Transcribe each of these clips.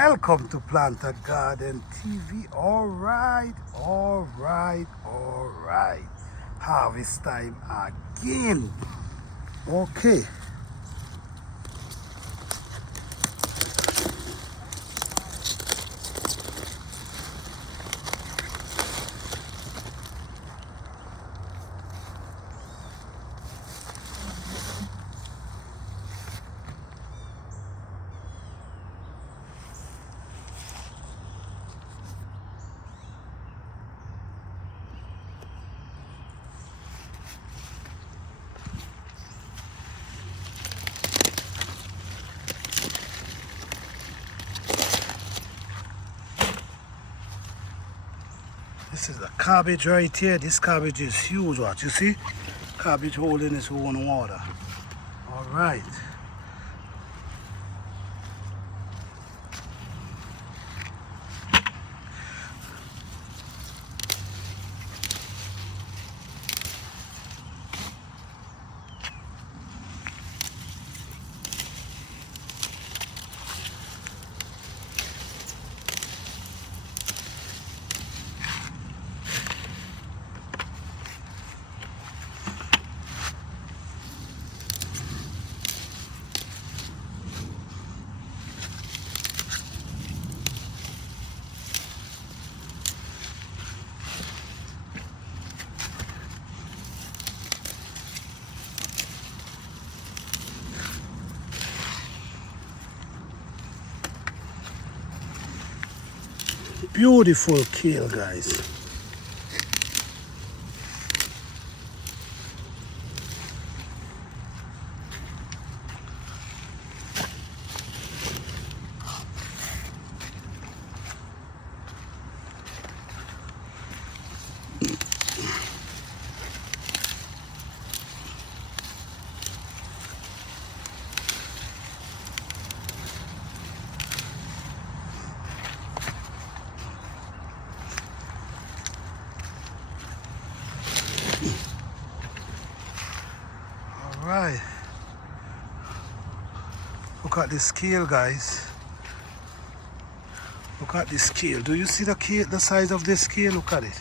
Welcome to Plant a Garden TV. Alright. Harvest time again. Okay. This is a cabbage right here. This cabbage is huge. Watch, you see? Cabbage holding its own water. Alright. Beautiful kale, guys. Alright. Look at this kale, guys. Look at this kale. Do you see the kale, the size of this kale? Look at it.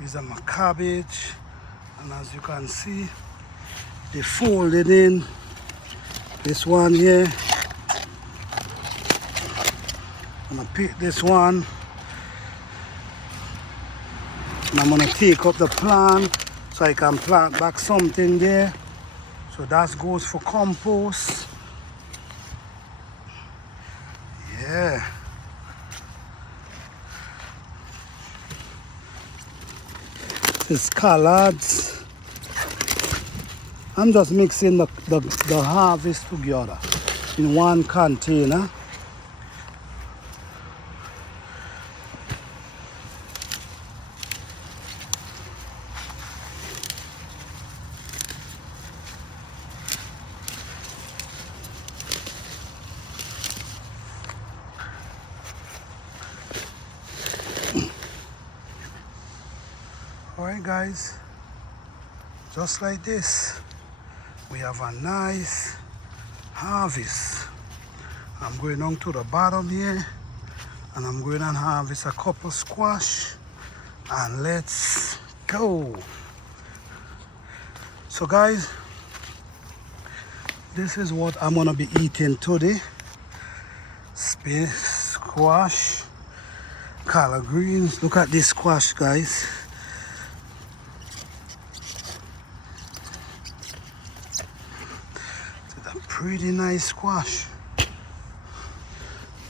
These are my cabbage, and as you can see, they folded in. This one here, I'm gonna pick this one, and I'm gonna take up the plant so I can plant back something there. So that goes for compost. Yeah. This is collards. I'm just mixing the harvest together in one container. Alright guys, just like this, we have a nice harvest. I'm going on to the bottom here, and I'm going and harvest a couple squash, and let's go. So guys, this is what I'm gonna be eating today. spinach, squash, collard greens. Look at this squash, guys. It's a pretty nice squash.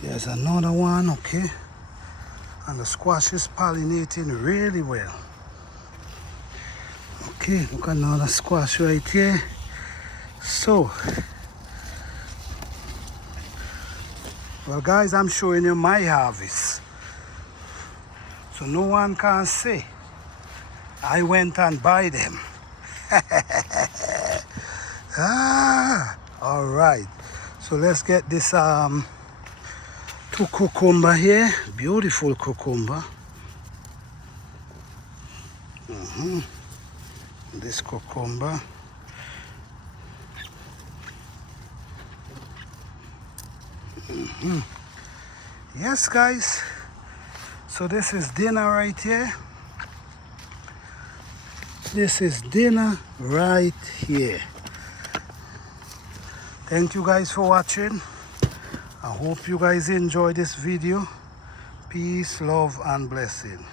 There's another one, okay. And the squash is pollinating really well. Okay, look at another squash right here. So, well guys, I'm showing you my harvest. So no one can say I went and buy them. All right. So let's get this two cucumber here. Beautiful cucumber. This cucumber. Yes, guys. So this is dinner right here. This is dinner right here. Thank you guys for watching. I hope you guys enjoy this video. Peace, love, and blessing.